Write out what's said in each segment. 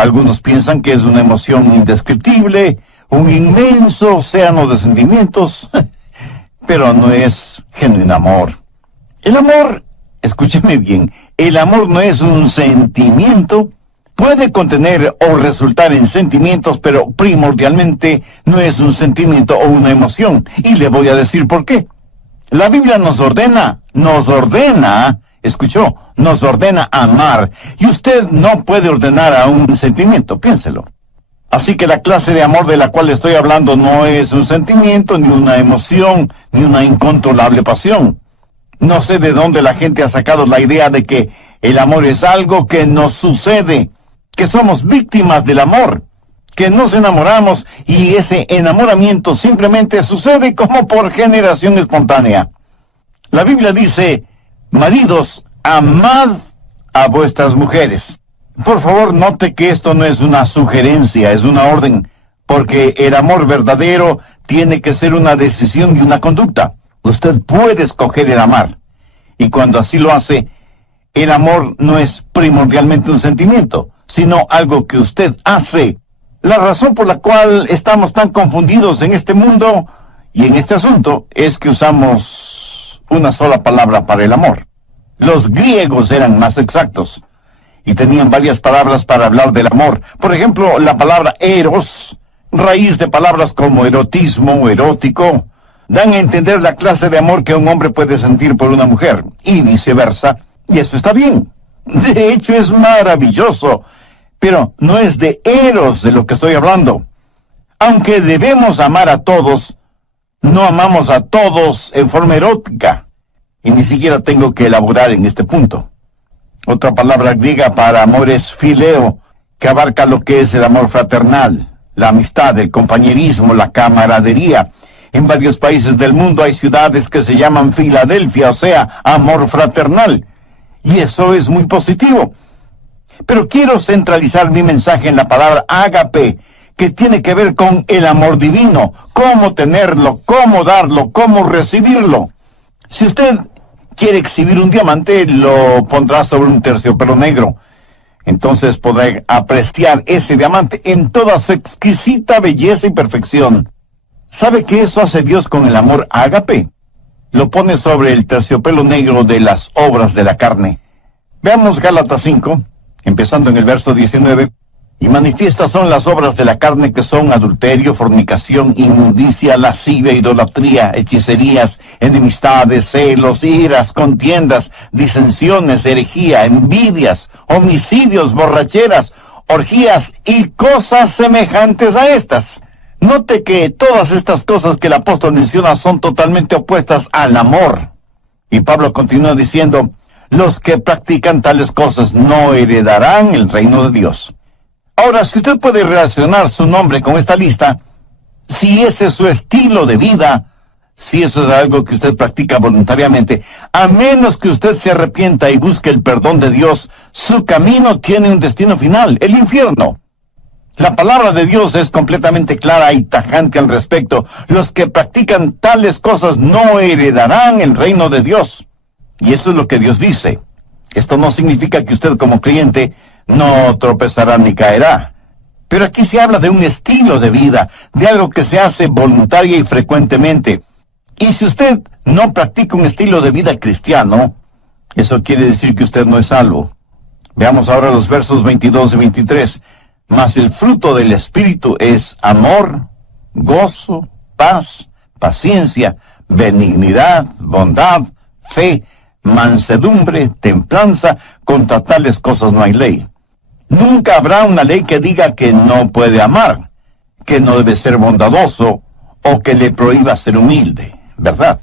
Algunos piensan que es una emoción indescriptible, un inmenso océano de sentimientos, pero no es genuino amor. El amor, escúcheme bien, el amor no es un sentimiento. Puede contener o resultar en sentimientos, pero primordialmente no es un sentimiento o una emoción. Y le voy a decir por qué. La Biblia nos ordena, escuchó, nos ordena amar. Y usted no puede ordenar a un sentimiento, piénselo. Así que la clase de amor de la cual estoy hablando no es un sentimiento, ni una emoción, ni una incontrolable pasión. No sé de dónde la gente ha sacado la idea de que el amor es algo que nos sucede, que somos víctimas del amor, que nos enamoramos y ese enamoramiento simplemente sucede como por generación espontánea. La Biblia dice, maridos, amad a vuestras mujeres. Por favor, note que esto no es una sugerencia, es una orden, porque el amor verdadero tiene que ser una decisión y una conducta. Usted puede escoger el amar, y cuando así lo hace, el amor no es primordialmente un sentimiento, sino algo que usted hace. La razón por la cual estamos tan confundidos en este mundo y en este asunto es que usamos una sola palabra para el amor. Los griegos eran más exactos y tenían varias palabras para hablar del amor. Por ejemplo, la palabra eros, raíz de palabras como erotismo, erótico, dan a entender la clase de amor que un hombre puede sentir por una mujer y viceversa, y eso está bien. De hecho, es maravilloso. Pero no es de eros de lo que estoy hablando. Aunque debemos amar a todos, no amamos a todos en forma erótica. Y ni siquiera tengo que elaborar en este punto. Otra palabra griega para amor es fileo, que abarca lo que es el amor fraternal, la amistad, el compañerismo, la camaradería. En varios países del mundo hay ciudades que se llaman Filadelfia, o sea, amor fraternal. Y eso es muy positivo. Pero quiero centralizar mi mensaje en la palabra ágape, que tiene que ver con el amor divino, cómo tenerlo, cómo darlo, cómo recibirlo. Si usted quiere exhibir un diamante, lo pondrá sobre un terciopelo negro. Entonces podrá apreciar ese diamante en toda su exquisita belleza y perfección. ¿Sabe qué eso hace Dios con el amor ágape? Lo pone sobre el terciopelo negro de las obras de la carne. Veamos Gálatas 5. Empezando en el verso 19, y manifiestas son las obras de la carne que son adulterio, fornicación, inmundicia, lascivia, idolatría, hechicerías, enemistades, celos, iras, contiendas, disensiones, herejía, envidias, homicidios, borracheras, orgías y cosas semejantes a estas. Note que todas estas cosas que el apóstol menciona son totalmente opuestas al amor. Y Pablo continúa diciendo, los que practican tales cosas no heredarán el reino de Dios. Ahora, si usted puede relacionar su nombre con esta lista, si ese es su estilo de vida, si eso es algo que usted practica voluntariamente, a menos que usted se arrepienta y busque el perdón de Dios, su camino tiene un destino final, el infierno. La palabra de Dios es completamente clara y tajante al respecto. Los que practican tales cosas no heredarán el reino de Dios. Y eso es lo que Dios dice. Esto no significa que usted como creyente no tropezará ni caerá. Pero aquí se habla de un estilo de vida, de algo que se hace voluntaria y frecuentemente. Y si usted no practica un estilo de vida cristiano, eso quiere decir que usted no es salvo. Veamos ahora los versos 22 y 23. Mas el fruto del Espíritu es amor, gozo, paz, paciencia, benignidad, bondad, fe, mansedumbre, templanza. Contra tales cosas no hay ley. Nunca habrá una ley que diga que no puede amar, que no debe ser bondadoso o que le prohíba ser humilde, ¿verdad?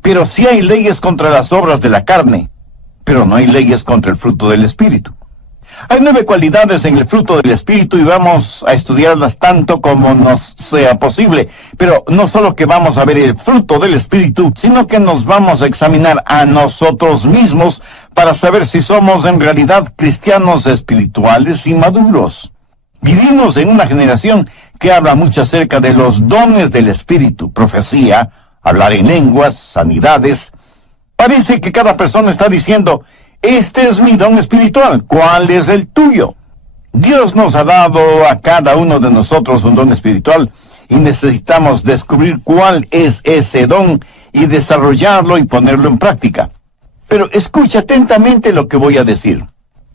Pero sí hay leyes contra las obras de la carne, pero no hay leyes contra el fruto del Espíritu. Hay 9 cualidades en el fruto del Espíritu y vamos a estudiarlas tanto como nos sea posible. Pero no solo que vamos a ver el fruto del Espíritu, sino que nos vamos a examinar a nosotros mismos para saber si somos en realidad cristianos espirituales y maduros. Vivimos en una generación que habla mucho acerca de los dones del Espíritu, profecía, hablar en lenguas, sanidades. Parece que cada persona está diciendo, este es mi don espiritual, ¿cuál es el tuyo? Dios nos ha dado a cada uno de nosotros un don espiritual y necesitamos descubrir cuál es ese don y desarrollarlo y ponerlo en práctica. Pero escucha atentamente lo que voy a decir.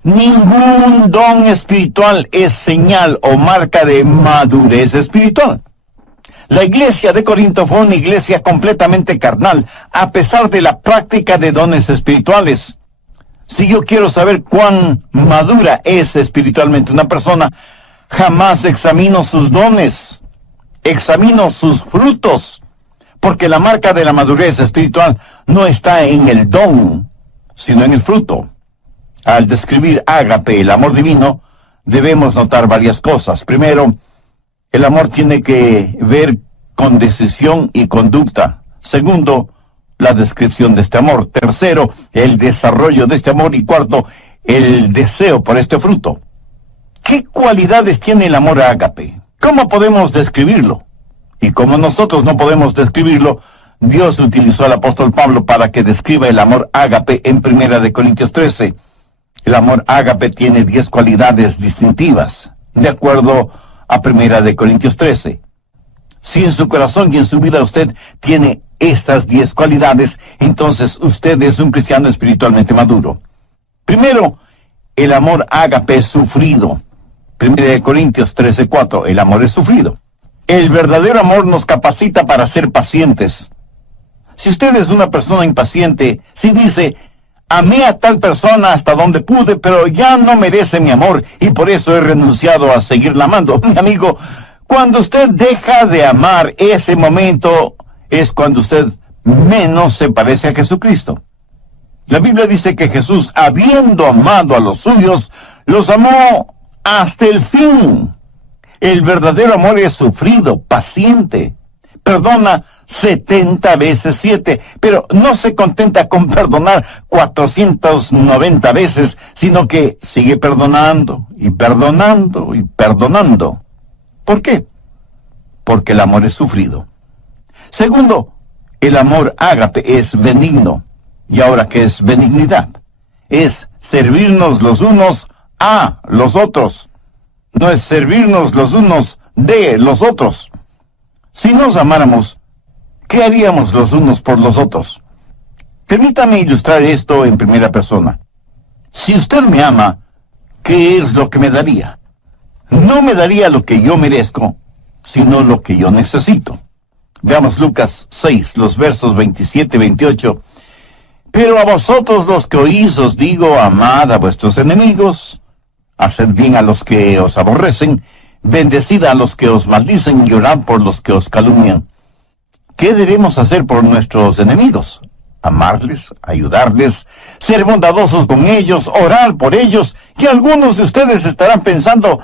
Ningún don espiritual es señal o marca de madurez espiritual. La iglesia de Corinto fue una iglesia completamente carnal, a pesar de la práctica de dones espirituales. Si yo quiero saber cuán madura es espiritualmente una persona, jamás examino sus dones, examino sus frutos, porque la marca de la madurez espiritual no está en el don, sino en el fruto. Al describir ágape, el amor divino, debemos notar varias cosas. Primero, el amor tiene que ver con decisión y conducta. Segundo, la descripción de este amor. Tercero, el desarrollo de este amor. Y cuarto, el deseo por este fruto. ¿Qué cualidades tiene el amor ágape? ¿Cómo podemos describirlo? Y como nosotros no podemos describirlo, Dios utilizó al apóstol Pablo para que describa el amor ágape en 1 Corintios 13. El amor ágape tiene 10 cualidades distintivas, de acuerdo a 1 Corintios 13. Si en su corazón y en su vida usted tiene estas 10 cualidades, entonces usted es un cristiano espiritualmente maduro. Primero, el amor ágape es sufrido. 1 Corintios 13:4, el amor es sufrido. El verdadero amor nos capacita para ser pacientes. Si usted es una persona impaciente, si dice, amé a tal persona hasta donde pude, pero ya no merece mi amor y por eso he renunciado a seguirla amando. Mi amigo, cuando usted deja de amar, ese momento es cuando usted menos se parece a Jesucristo. La Biblia dice que Jesús, habiendo amado a los suyos, los amó hasta el fin. El verdadero amor es sufrido, paciente. Perdona 70 veces 7, pero no se contenta con perdonar 490 veces, sino que sigue perdonando y perdonando y perdonando. ¿Por qué? Porque el amor es sufrido. Segundo, el amor ágape es benigno. ¿Y ahora qué es benignidad? Es servirnos los unos a los otros. No es servirnos los unos de los otros. Si nos amáramos, ¿qué haríamos los unos por los otros? Permítame ilustrar esto en primera persona. Si usted me ama, ¿qué es lo que me daría? No me daría lo que yo merezco, sino lo que yo necesito. Veamos Lucas 6, los versos 27 y 28. Pero a vosotros los que oís os digo, amad a vuestros enemigos, haced bien a los que os aborrecen, bendecid a los que os maldicen y orad por los que os calumnian. ¿Qué debemos hacer por nuestros enemigos? Amarles, ayudarles, ser bondadosos con ellos, orar por ellos. Y algunos de ustedes estarán pensando,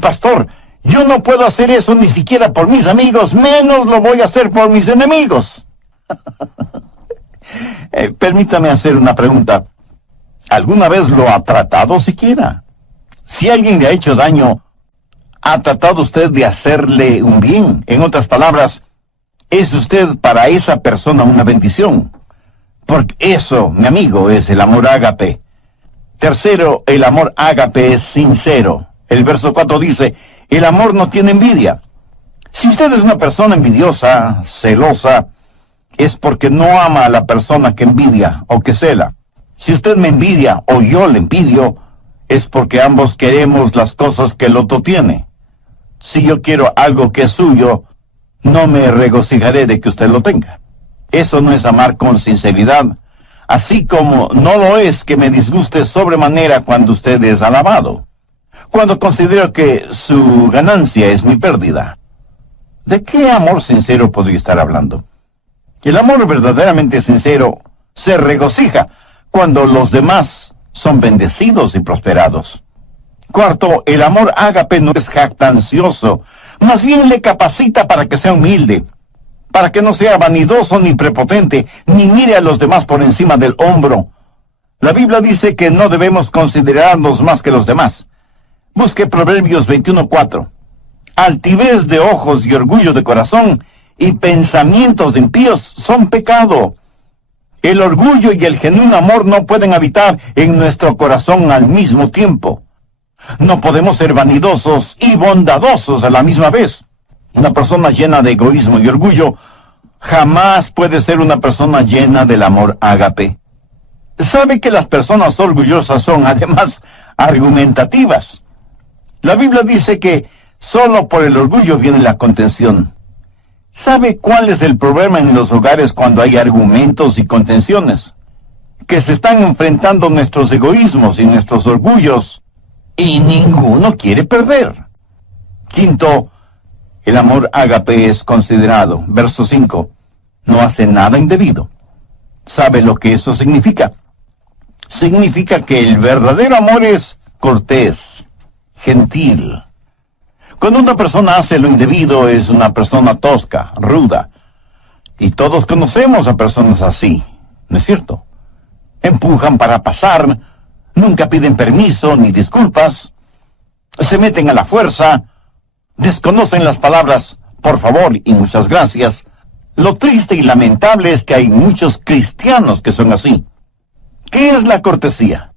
pastor, yo no puedo hacer eso ni siquiera por mis amigos, menos lo voy a hacer por mis enemigos. Permítame hacer una pregunta. ¿Alguna vez lo ha tratado siquiera? Si alguien le ha hecho daño, ¿ha tratado usted de hacerle un bien? En otras palabras, ¿es usted para esa persona una bendición? Porque eso, mi amigo, es el amor ágape. Tercero, el amor ágape es sincero. El verso 4 dice, el amor no tiene envidia. Si usted es una persona envidiosa, celosa, es porque no ama a la persona que envidia o que cela. Si usted me envidia o yo le envidio, es porque ambos queremos las cosas que el otro tiene. Si yo quiero algo que es suyo, no me regocijaré de que usted lo tenga. Eso no es amar con sinceridad, así como no lo es que me disguste sobremanera cuando usted es alabado, cuando considero que su ganancia es mi pérdida. ¿De qué amor sincero podría estar hablando? El amor verdaderamente sincero se regocija cuando los demás son bendecidos y prosperados. Cuarto, el amor ágape no es jactancioso, más bien le capacita para que sea humilde, para que no sea vanidoso ni prepotente, ni mire a los demás por encima del hombro. La Biblia dice que no debemos considerarnos más que los demás. Busque Proverbios 21:4. Altivez de ojos y orgullo de corazón y pensamientos de impíos son pecado. El orgullo y el genuino amor no pueden habitar en nuestro corazón al mismo tiempo. No podemos ser vanidosos y bondadosos a la misma vez. Una persona llena de egoísmo y orgullo jamás puede ser una persona llena del amor ágape. Sabe que las personas orgullosas son, además, argumentativas. La Biblia dice que solo por el orgullo viene la contención. ¿Sabe cuál es el problema en los hogares cuando hay argumentos y contenciones? Que se están enfrentando nuestros egoísmos y nuestros orgullos, y ninguno quiere perder. Quinto, el amor ágape es considerado. Verso 5. No hace nada indebido. ¿Sabe lo que eso significa? Significa que el verdadero amor es cortés, gentil. Cuando una persona hace lo indebido es una persona tosca, ruda. Y todos conocemos a personas así, ¿no es cierto? Empujan para pasar, nunca piden permiso ni disculpas, se meten a la fuerza, desconocen las palabras por favor y muchas gracias. Lo triste y lamentable es que hay muchos cristianos que son así. ¿Qué es la cortesía?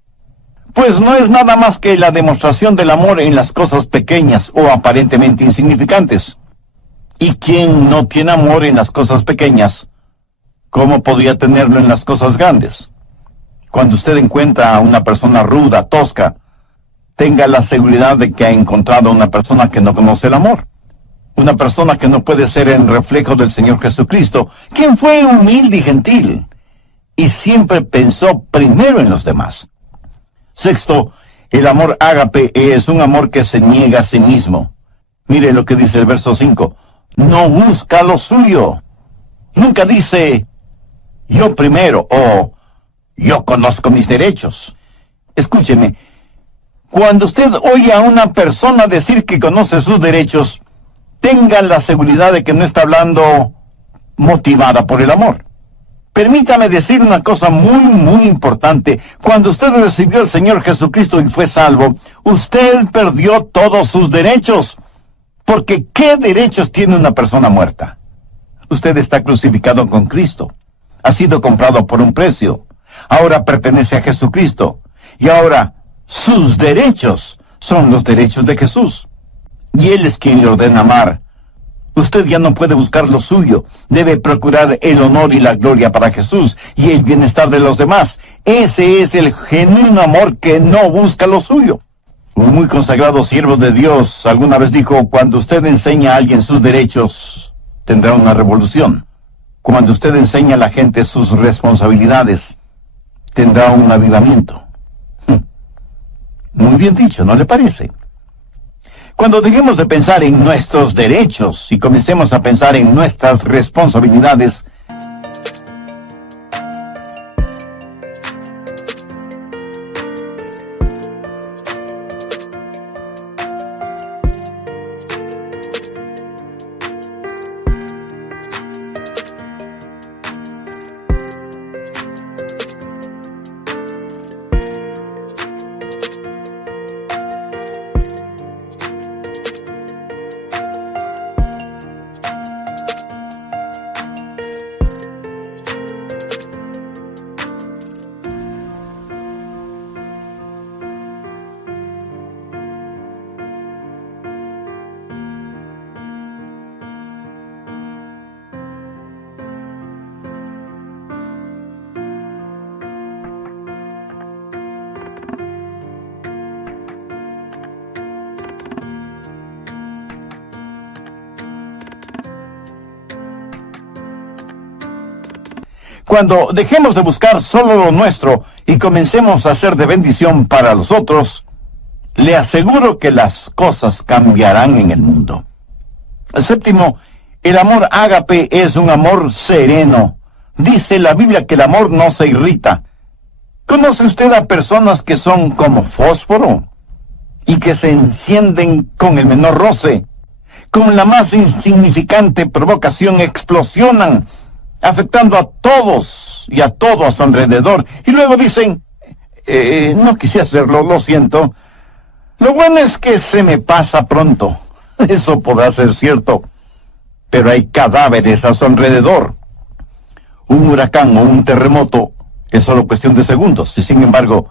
Pues no es nada más que la demostración del amor en las cosas pequeñas o aparentemente insignificantes. ¿Y quién no tiene amor en las cosas pequeñas? ¿Cómo podría tenerlo en las cosas grandes? Cuando usted encuentra a una persona ruda, tosca, tenga la seguridad de que ha encontrado a una persona que no conoce el amor. Una persona que no puede ser el reflejo del Señor Jesucristo, quien fue humilde y gentil, y siempre pensó primero en los demás. Sexto, el amor ágape es un amor que se niega a sí mismo. Mire lo que dice el verso 5. No busca lo suyo. Nunca dice, yo primero, o yo conozco mis derechos. Escúcheme, cuando usted oye a una persona decir que conoce sus derechos, tenga la seguridad de que no está hablando motivada por el amor. Permítame decir una cosa muy importante. Cuando usted recibió al Señor Jesucristo y fue salvo, usted perdió todos sus derechos. Porque ¿qué derechos tiene una persona muerta? Usted está crucificado con Cristo. Ha sido comprado por un precio. Ahora pertenece a Jesucristo. Y ahora sus derechos son los derechos de Jesús. Y Él es quien le ordena amar. Usted ya no puede buscar lo suyo. Debe procurar el honor y la gloria para Jesús y el bienestar de los demás. Ese es el genuino amor que no busca lo suyo. Un muy consagrado siervo de Dios alguna vez dijo, cuando usted enseña a alguien sus derechos, tendrá una revolución. Cuando usted enseña a la gente sus responsabilidades, tendrá un avivamiento. Muy bien dicho, ¿no le parece? Cuando dejemos de pensar en nuestros derechos y comencemos a pensar en nuestras responsabilidades, cuando dejemos de buscar solo lo nuestro y comencemos a hacer de bendición para los otros, le aseguro que las cosas cambiarán en el mundo. Séptimo, el amor ágape es un amor sereno. Dice la Biblia que el amor no se irrita. ¿Conoce usted a personas que son como fósforo y que se encienden con el menor roce? Con la más insignificante provocación explosionan, afectando a todos y a todo a su alrededor. Y luego dicen, no quise hacerlo, lo siento. Lo bueno es que se me pasa pronto. Eso podrá ser cierto, pero hay cadáveres a su alrededor. Un huracán o un terremoto es solo cuestión de segundos. Y sin embargo,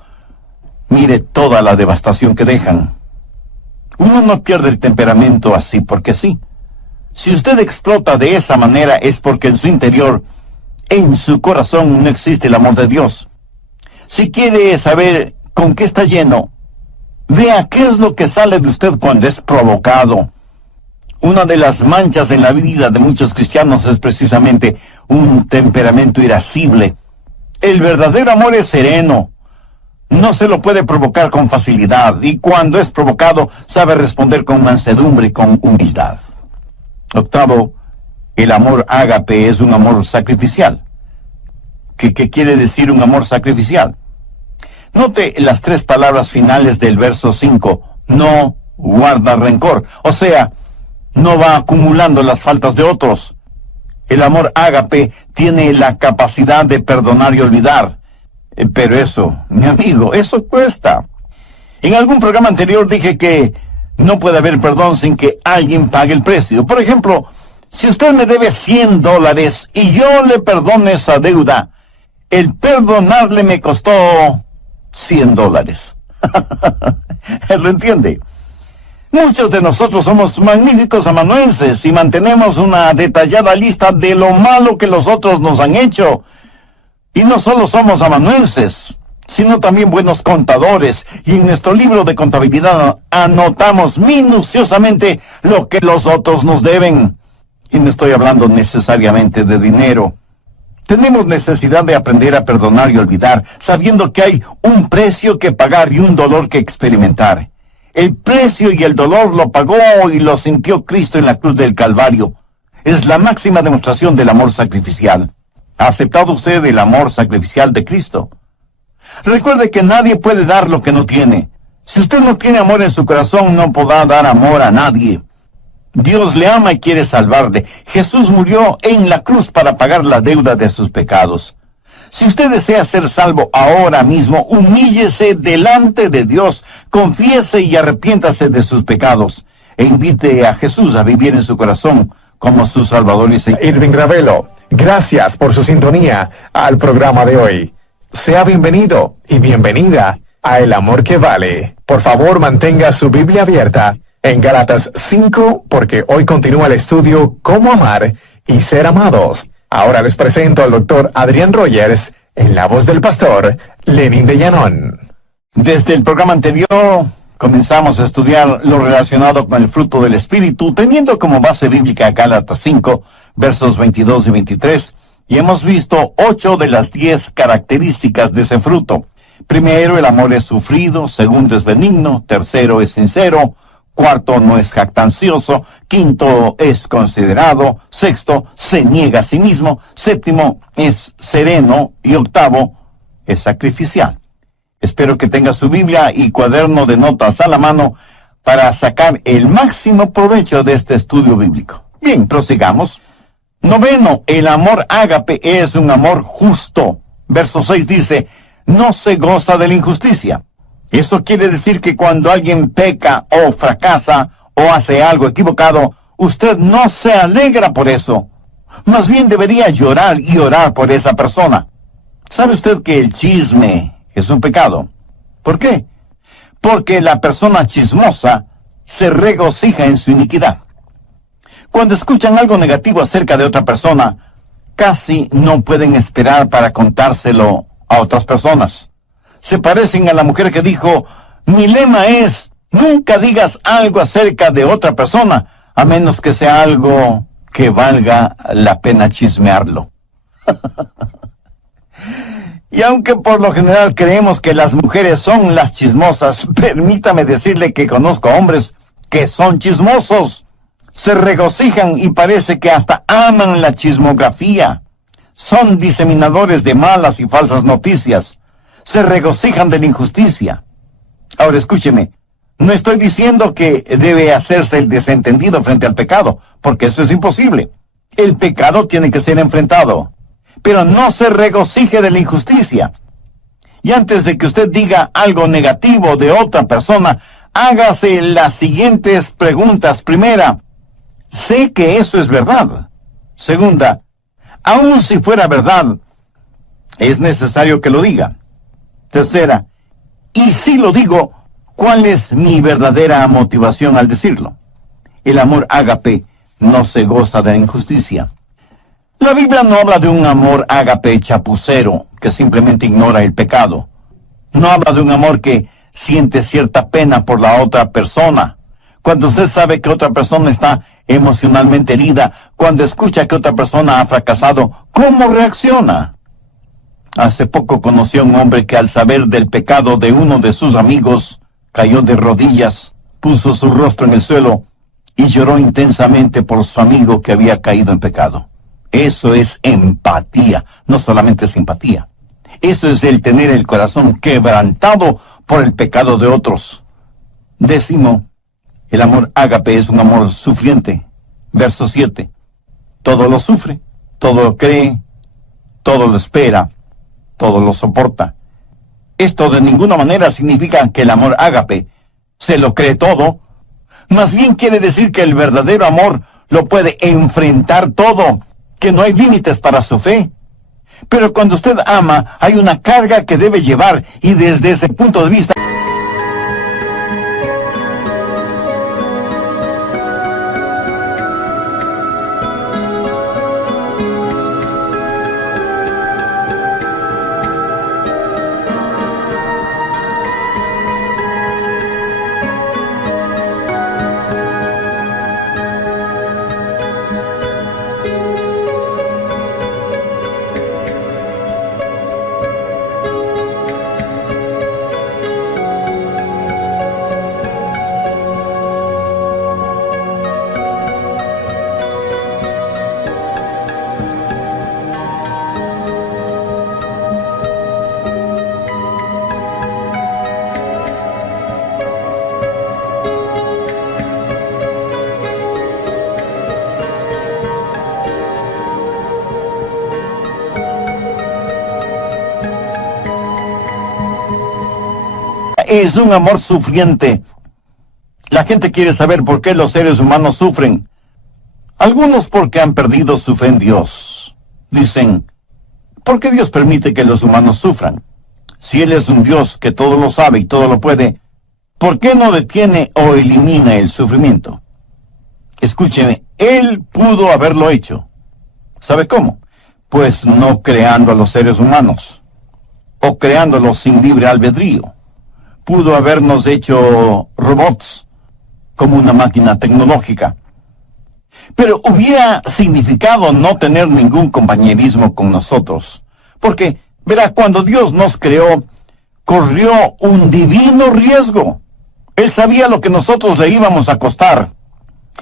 mire toda la devastación que dejan. Uno no pierde el temperamento así porque sí. Si usted explota de esa manera es porque en su interior, en su corazón, no existe el amor de Dios. Si quiere saber con qué está lleno, vea qué es lo que sale de usted cuando es provocado. Una de las manchas en la vida de muchos cristianos es precisamente un temperamento irascible. El verdadero amor es sereno. No se lo puede provocar con facilidad, y cuando es provocado, sabe responder con mansedumbre y con humildad. Octavo, el amor ágape es un amor sacrificial. ¿Qué quiere decir un amor sacrificial? Note las 3 palabras finales del verso 5. No guarda rencor. O sea, no va acumulando las faltas de otros. El amor ágape tiene la capacidad de perdonar y olvidar. Pero eso, mi amigo, eso cuesta. En algún programa anterior dije que no puede haber perdón sin que alguien pague el precio. Por ejemplo, si usted me debe $100 y yo le perdono esa deuda, el perdonarle me costó $100. ¿Lo entiende? Muchos de nosotros somos magníficos amanuenses y mantenemos una detallada lista de lo malo que los otros nos han hecho. Y no solo somos amanuenses, sino también buenos contadores, y en nuestro libro de contabilidad anotamos minuciosamente lo que los otros nos deben. Y no estoy hablando necesariamente de dinero. Tenemos necesidad de aprender a perdonar y olvidar, sabiendo que hay un precio que pagar y un dolor que experimentar. El precio y el dolor lo pagó y lo sintió Cristo en la cruz del Calvario. Es la máxima demostración del amor sacrificial. ¿Ha aceptado usted el amor sacrificial de Cristo? Recuerde que nadie puede dar lo que no tiene. Si usted no tiene amor en su corazón, no podrá dar amor a nadie. Dios le ama y quiere salvarle. Jesús murió en la cruz para pagar la deuda de sus pecados. Si usted desea ser salvo ahora mismo, humíllese delante de Dios, confiese y arrepiéntase de sus pecados, e invite a Jesús a vivir en su corazón como su Salvador y Señor. Irving Ravelo, gracias por su sintonía al programa de hoy. Sea bienvenido y bienvenida a El Amor que Vale. Por favor, mantenga su Biblia abierta en Gálatas 5, porque hoy continúa el estudio Cómo amar y ser amados. Ahora les presento al doctor Adrián Rogers en la voz del pastor Lenin de Llanón. Desde el programa anterior comenzamos a estudiar lo relacionado con el fruto del Espíritu, teniendo como base bíblica Gálatas 5, versos 22 y 23, y hemos visto 8 de las 10 características de ese fruto. Primero, el amor es sufrido. Segundo, es benigno. Tercero, es sincero. Cuarto, no es jactancioso. Quinto, es considerado. Sexto, se niega a sí mismo. Séptimo, es sereno. Y octavo, es sacrificial. Espero que tenga su Biblia y cuaderno de notas a la mano para sacar el máximo provecho de este estudio bíblico. Bien, prosigamos. Noveno, el amor ágape es un amor justo. Verso 6 dice, no se goza de la injusticia. Eso quiere decir que cuando alguien peca o fracasa o hace algo equivocado, usted no se alegra por eso. Más bien debería llorar y orar por esa persona. ¿Sabe usted que el chisme es un pecado? ¿Por qué? Porque la persona chismosa se regocija en su iniquidad. Cuando escuchan algo negativo acerca de otra persona, casi no pueden esperar para contárselo a otras personas. Se parecen a la mujer que dijo, mi lema es, nunca digas algo acerca de otra persona, a menos que sea algo que valga la pena chismearlo. Y aunque por lo general creemos que las mujeres son las chismosas, permítame decirle que conozco hombres que son chismosos. Se regocijan y parece que hasta aman la chismografía. Son diseminadores de malas y falsas noticias. Se regocijan de la injusticia. Ahora escúcheme, no estoy diciendo que debe hacerse el desentendido frente al pecado, porque eso es imposible. El pecado tiene que ser enfrentado, pero no se regocije de la injusticia. Y antes de que usted diga algo negativo de otra persona, hágase las siguientes preguntas. Primera, sé que eso es verdad. Segunda, aun si fuera verdad, es necesario que lo diga. Tercera, y si lo digo, ¿Cuál es mi verdadera motivación al decirlo? El amor ágape no se goza de la injusticia. La Biblia no habla de un amor ágape chapucero que simplemente ignora el pecado. No habla de un amor que siente cierta pena por la otra persona. Cuando usted sabe que otra persona está emocionalmente herida, cuando escucha que otra persona ha fracasado, ¿cómo reacciona? Hace poco conocí a un hombre que al saber del pecado de uno de sus amigos, cayó de rodillas, puso su rostro en el suelo y lloró intensamente por su amigo que había caído en pecado. Eso es empatía, no solamente simpatía. Eso es el tener el corazón quebrantado por el pecado de otros. 10, el amor ágape es un amor sufriente. Verso 7. Todo lo sufre, todo lo cree, todo lo espera, todo lo soporta. Esto de ninguna manera significa que el amor ágape se lo cree todo. Más bien quiere decir que el verdadero amor lo puede enfrentar todo, que no hay límites para su fe. Pero cuando usted ama, hay una carga que debe llevar, y desde ese punto de vista, es un amor sufriente. La gente quiere saber por qué los seres humanos sufren. Algunos porque han perdido su fe en Dios. Dicen, ¿por qué Dios permite que los humanos sufran? Si Él es un Dios que todo lo sabe y todo lo puede, ¿por qué no detiene o elimina el sufrimiento? Escúcheme, Él pudo haberlo hecho. ¿Sabe cómo? Pues no creando a los seres humanos, o creándolos sin libre albedrío. Pudo habernos hecho robots, como una máquina tecnológica. Pero hubiera significado no tener ningún compañerismo con nosotros. Porque, verá, cuando Dios nos creó, corrió un divino riesgo. Él sabía lo que nosotros le íbamos a costar.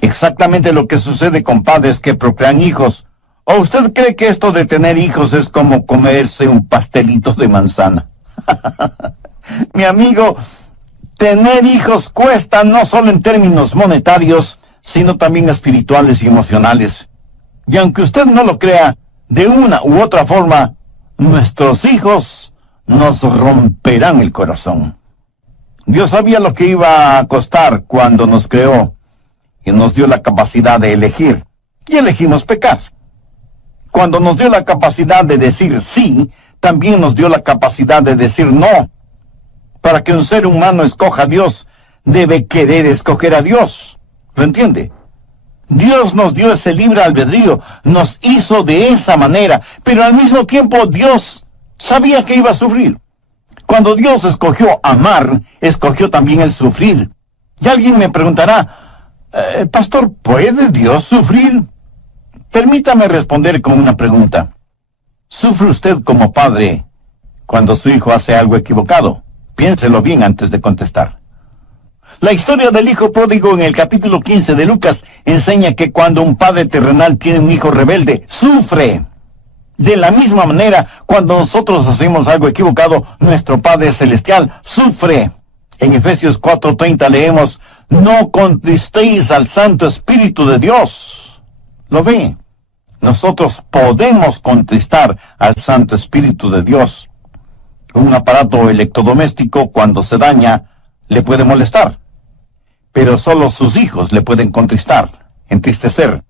Exactamente lo que sucede con padres que procrean hijos. ¿O usted cree que esto de tener hijos es como comerse un pastelito de manzana? Mi amigo, tener hijos cuesta no solo en términos monetarios, sino también espirituales y emocionales. Y aunque usted no lo crea, de una u otra forma, nuestros hijos nos romperán el corazón. Dios sabía lo que iba a costar cuando nos creó y nos dio la capacidad de elegir, y elegimos pecar. Cuando nos dio la capacidad de decir sí, también nos dio la capacidad de decir no. Para que un ser humano escoja a Dios, debe querer escoger a Dios. ¿Lo entiende? Dios nos dio ese libre albedrío, nos hizo de esa manera, pero al mismo tiempo Dios sabía que iba a sufrir. Cuando Dios escogió amar, escogió también el sufrir. Y alguien me preguntará, Pastor, ¿puede Dios sufrir? Permítame responder con una pregunta. ¿Sufre usted como padre cuando su hijo hace algo equivocado? Piénselo bien antes de contestar. La historia del hijo pródigo en el capítulo 15 de Lucas enseña que cuando un padre terrenal tiene un hijo rebelde, sufre. De la misma manera, cuando nosotros hacemos algo equivocado, nuestro Padre Celestial sufre. En Efesios 4:30 leemos, no contristéis al Santo Espíritu de Dios. ¿Lo ve? Nosotros podemos contristar al Santo Espíritu de Dios. Un aparato electrodoméstico, cuando se daña, le puede molestar. Pero solo sus hijos le pueden contristar, entristecer.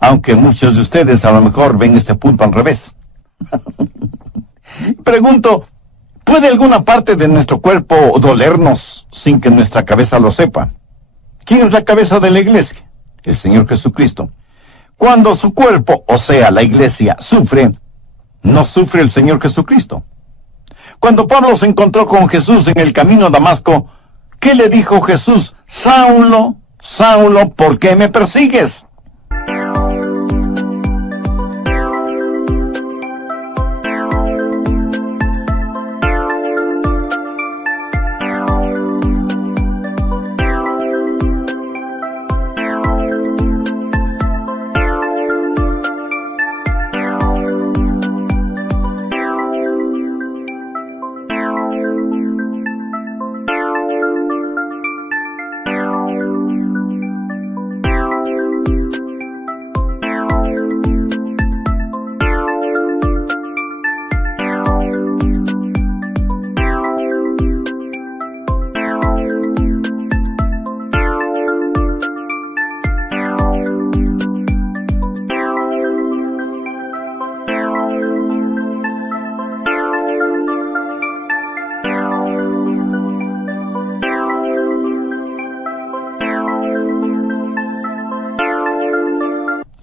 Aunque muchos de ustedes a lo mejor ven este punto al revés. Pregunto, ¿Puede alguna parte de nuestro cuerpo dolernos sin que nuestra cabeza lo sepa? ¿Quién es la cabeza de la iglesia? El Señor Jesucristo. Cuando su cuerpo, o sea, la iglesia, sufre, no sufre el Señor Jesucristo. Cuando Pablo se encontró con Jesús en el camino a Damasco, ¿qué le dijo Jesús? Saulo, Saulo, ¿por qué me persigues?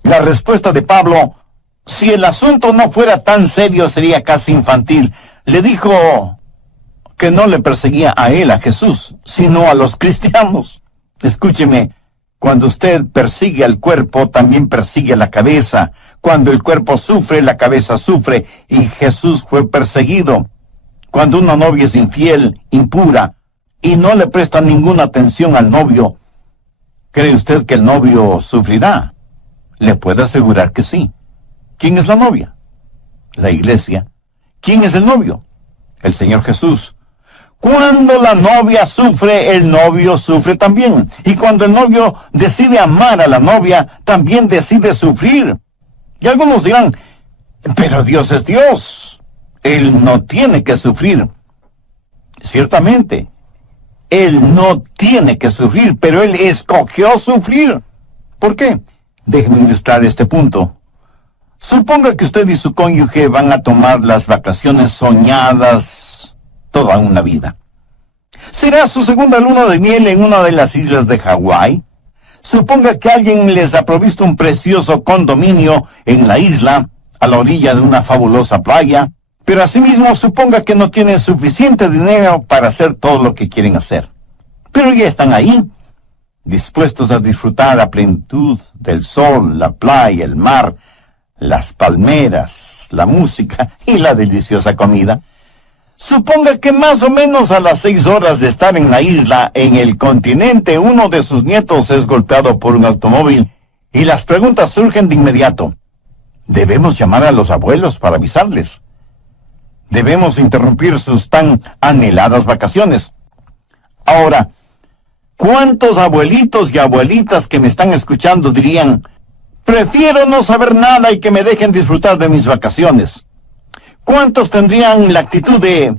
La respuesta de Pablo, si el asunto no fuera tan serio, sería casi infantil. Le dijo que no le perseguía a él, a Jesús, sino a los cristianos. Escúcheme, cuando usted persigue al cuerpo, también persigue la cabeza. Cuando el cuerpo sufre, la cabeza sufre, y Jesús fue perseguido. Cuando una novia es infiel, impura, y no le presta ninguna atención al novio, ¿cree usted que el novio sufrirá? Le puedo asegurar que sí. ¿Quién es la novia? La iglesia. ¿Quién es el novio? El Señor Jesús. Cuando la novia sufre, el novio sufre también. Y cuando el novio decide amar a la novia, también decide sufrir. Y algunos dirán, pero Dios es Dios. Él no tiene que sufrir. Ciertamente, Él no tiene que sufrir, pero Él escogió sufrir. ¿Por qué? Déjeme ilustrar este punto. Suponga que usted y su cónyuge van a tomar las vacaciones soñadas toda una vida. ¿Será su segunda luna de miel en una de las islas de Hawái? Suponga que alguien les ha provisto un precioso condominio en la isla, a la orilla de una fabulosa playa, pero asimismo suponga que no tienen suficiente dinero para hacer todo lo que quieren hacer. Pero ya están ahí, dispuestos a disfrutar a plenitud del sol, la playa, el mar, las palmeras, la música y la deliciosa comida. Suponga que más o menos a las 6 horas de estar en la isla, en el continente, uno de sus nietos es golpeado por un automóvil y las preguntas surgen de inmediato. Debemos llamar a los abuelos para avisarles. Debemos interrumpir sus tan anheladas vacaciones. Ahora, ¿cuántos abuelitos y abuelitas que me están escuchando dirían, prefiero no saber nada y que me dejen disfrutar de mis vacaciones? ¿Cuántos tendrían la actitud de,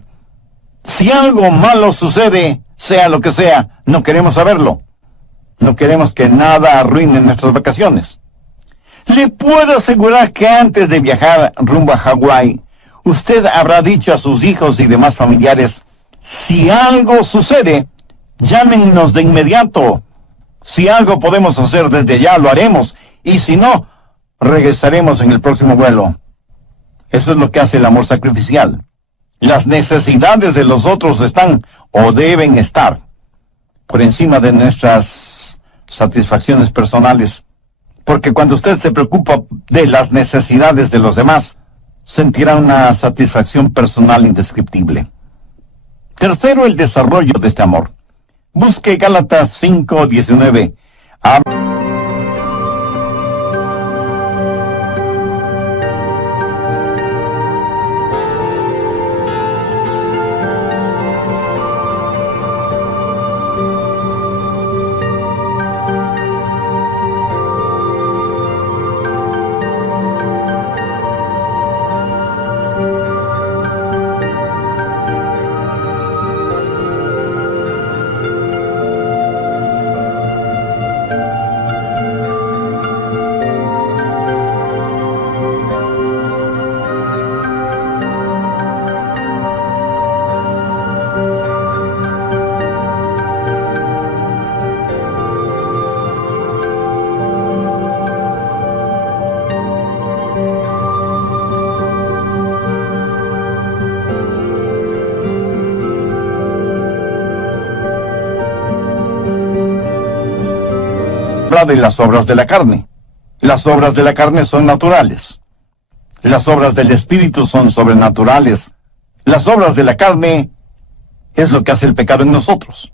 si algo malo sucede, sea lo que sea, no queremos saberlo? No queremos que nada arruine nuestras vacaciones. Le puedo asegurar que antes de viajar rumbo a Hawái, usted habrá dicho a sus hijos y demás familiares, si algo sucede, llámenos de inmediato. Si algo podemos hacer desde allá, lo haremos. Y si no, regresaremos en el próximo vuelo. Eso es lo que hace el amor sacrificial. Las necesidades de los otros están, o deben estar, por encima de nuestras satisfacciones personales. Porque cuando usted se preocupa de las necesidades de los demás, sentirá una satisfacción personal indescriptible. Tercero, el desarrollo de este amor. Busque Gálatas 5:19. habla de las obras de la carne. Las obras de la carne son naturales. Las obras del Espíritu son sobrenaturales. Las obras de la carne es lo que hace el pecado en nosotros.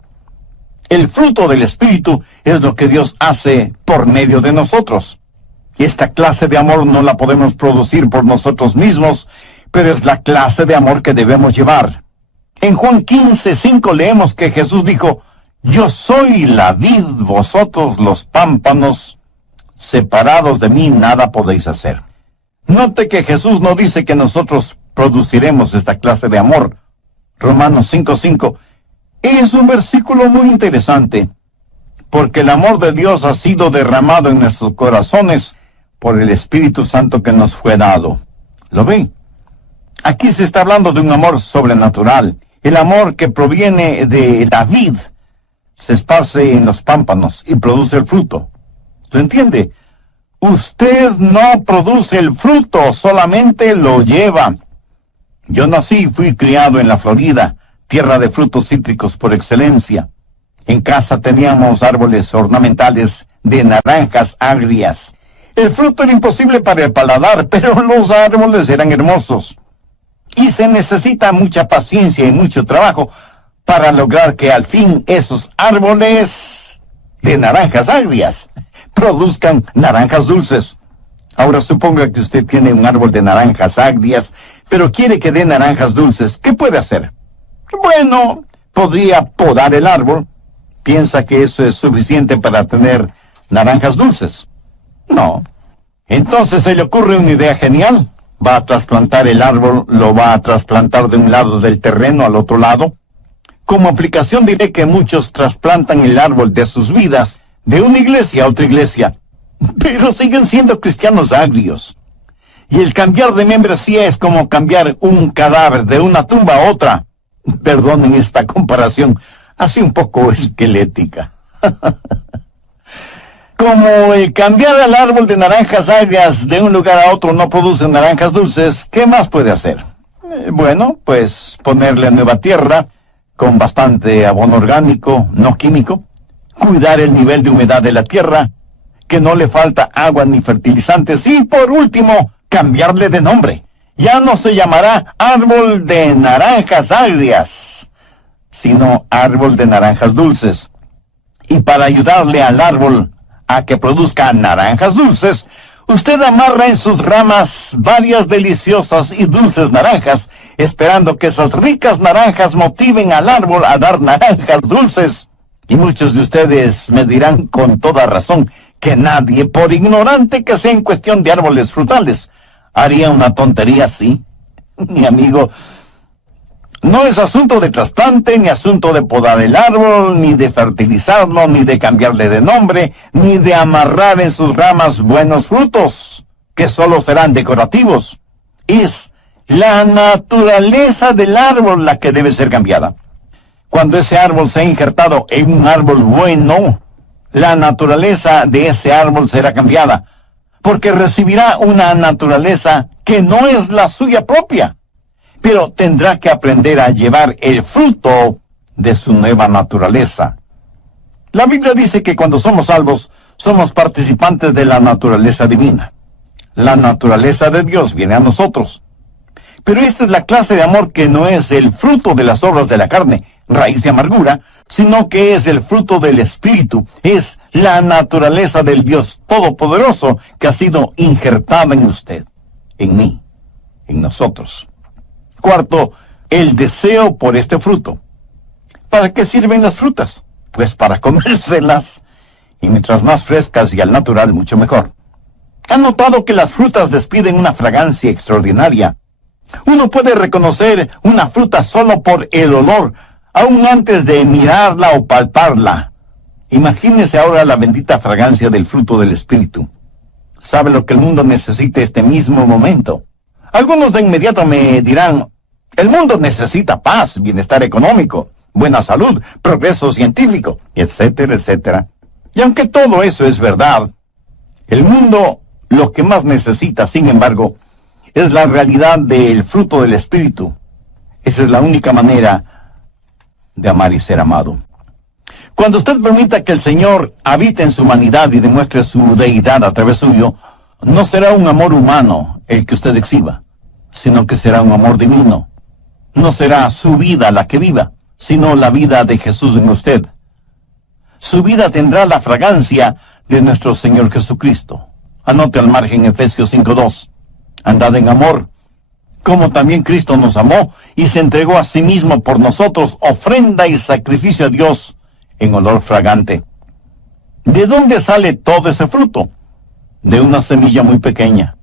El fruto del Espíritu es lo que Dios hace por medio de nosotros. Y esta clase de amor no la podemos producir por nosotros mismos, pero es la clase de amor que debemos llevar. En Juan 15:5 leemos que Jesús dijo: yo soy la vid, vosotros los pámpanos, separados de mí nada podéis hacer. Note que Jesús no dice que nosotros produciremos esta clase de amor. Romanos 5:5 es un versículo muy interesante, porque el amor de Dios ha sido derramado en nuestros corazones por el Espíritu Santo que nos fue dado. ¿Lo ven? Aquí se está hablando de un amor sobrenatural, el amor que proviene de la vid, se esparce en los pámpanos y produce el fruto. ¿Lo entiende? Usted no produce el fruto, solamente lo lleva. Yo nací y fui criado en la Florida, tierra de frutos cítricos por excelencia. En casa teníamos árboles ornamentales de naranjas agrias. El fruto era imposible para el paladar, pero los árboles eran hermosos. Y se necesita mucha paciencia y mucho trabajo para lograr que al fin esos árboles de naranjas agrias produzcan naranjas dulces. Ahora suponga que usted tiene un árbol de naranjas agrias, pero quiere que dé naranjas dulces. ¿Qué puede hacer? Bueno, podría podar el árbol. ¿Piensa que eso es suficiente para tener naranjas dulces? No. Entonces se le ocurre una idea genial. Va a trasplantar el árbol, lo va a trasplantar de un lado del terreno al otro lado. Como aplicación diré que muchos trasplantan el árbol de sus vidas de una iglesia a otra iglesia, pero siguen siendo cristianos agrios. Y el cambiar de membresía es como cambiar un cadáver de una tumba a otra. Perdonen esta comparación, así un poco esquelética. Como el cambiar el árbol de naranjas agrias de un lugar a otro no produce naranjas dulces, ¿qué más puede hacer? Bueno, pues ponerle nueva tierra, con bastante abono orgánico, no químico, cuidar el nivel de humedad de la tierra, que no le falta agua ni fertilizantes, y por último, cambiarle de nombre. Ya no se llamará árbol de naranjas agrias, sino árbol de naranjas dulces. Y para ayudarle al árbol a que produzca naranjas dulces, usted amarra en sus ramas varias deliciosas y dulces naranjas, esperando que esas ricas naranjas motiven al árbol a dar naranjas dulces. Y muchos de ustedes me dirán con toda razón que nadie, por ignorante que sea en cuestión de árboles frutales, haría una tontería así. Mi amigo, no es asunto de trasplante, ni asunto de podar el árbol, ni de fertilizarlo, ni de cambiarle de nombre, ni de amarrar en sus ramas buenos frutos, que solo serán decorativos. Es la naturaleza del árbol la que debe ser cambiada. Cuando ese árbol sea injertado en un árbol bueno, la naturaleza de ese árbol será cambiada, porque recibirá una naturaleza que no es la suya propia, pero tendrá que aprender a llevar el fruto de su nueva naturaleza. La Biblia dice que cuando somos salvos, somos participantes de la naturaleza divina. La naturaleza de Dios viene a nosotros. Pero esta es la clase de amor que no es el fruto de las obras de la carne, raíz de amargura, sino que es el fruto del Espíritu, es la naturaleza del Dios Todopoderoso que ha sido injertada en usted, en mí, en nosotros. Cuarto, el deseo por este fruto. ¿Para qué sirven las frutas? Pues para comérselas, y mientras más frescas y al natural, mucho mejor. ¿Han notado que las frutas despiden una fragancia extraordinaria? Uno puede reconocer una fruta solo por el olor, aún antes de mirarla o palparla. Imagínese ahora la bendita fragancia del fruto del Espíritu. ¿Sabe lo que el mundo necesita este mismo momento? Algunos de inmediato me dirán, el mundo necesita paz, bienestar económico, buena salud, progreso científico, etcétera, etcétera. Y aunque todo eso es verdad, el mundo lo que más necesita, sin embargo, es la realidad del fruto del Espíritu. Esa es la única manera de amar y ser amado. Cuando usted permita que el Señor habite en su humanidad y demuestre su deidad a través suyo, no será un amor humano el que usted exhiba, sino que será un amor divino. No será su vida la que viva, sino la vida de Jesús en usted. Su vida tendrá la fragancia de nuestro Señor Jesucristo. Anote al margen Efesios 5:2. Andad en amor, como también Cristo nos amó y se entregó a sí mismo por nosotros, ofrenda y sacrificio a Dios en olor fragante. ¿De dónde sale todo ese fruto? De una semilla muy pequeña.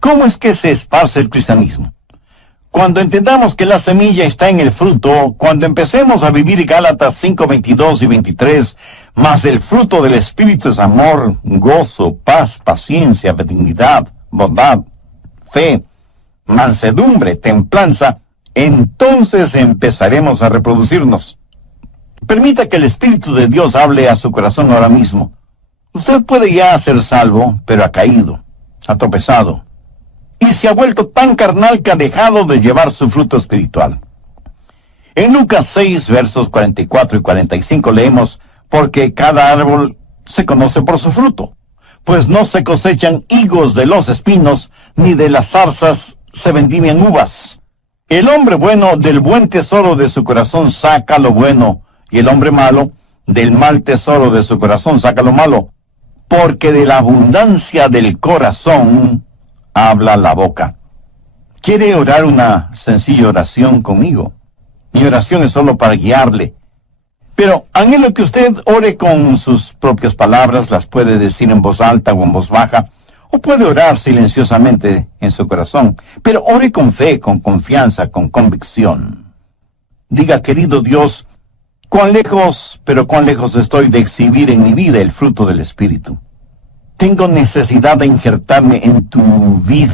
¿Cómo es que se esparce el cristianismo? Cuando entendamos que la semilla está en el fruto, cuando empecemos a vivir Gálatas 5:22 y 23, más el fruto del Espíritu es amor, gozo, paz, paciencia, benignidad, bondad, fe, mansedumbre, templanza, entonces empezaremos a reproducirnos. Permita que el Espíritu de Dios hable a su corazón ahora mismo. Usted puede ya ser salvo, pero ha caído, ha tropezado, y se ha vuelto tan carnal que ha dejado de llevar su fruto espiritual. En Lucas 6, versos 44 y 45 leemos, porque cada árbol se conoce por su fruto, pues no se cosechan higos de los espinos, ni de las zarzas se vendimian uvas. El hombre bueno del buen tesoro de su corazón saca lo bueno, y el hombre malo del mal tesoro de su corazón saca lo malo, porque de la abundancia del corazón habla la boca. ¿Quiere orar una sencilla oración conmigo? Mi oración es solo para guiarle. Pero anhelo que usted ore con sus propias palabras, las puede decir en voz alta o en voz baja, o puede orar silenciosamente en su corazón, pero ore con fe, con confianza, con convicción. Diga, querido Dios, cuán lejos, pero cuán lejos estoy de exhibir en mi vida el fruto del Espíritu. Tengo necesidad de injertarme en tu vid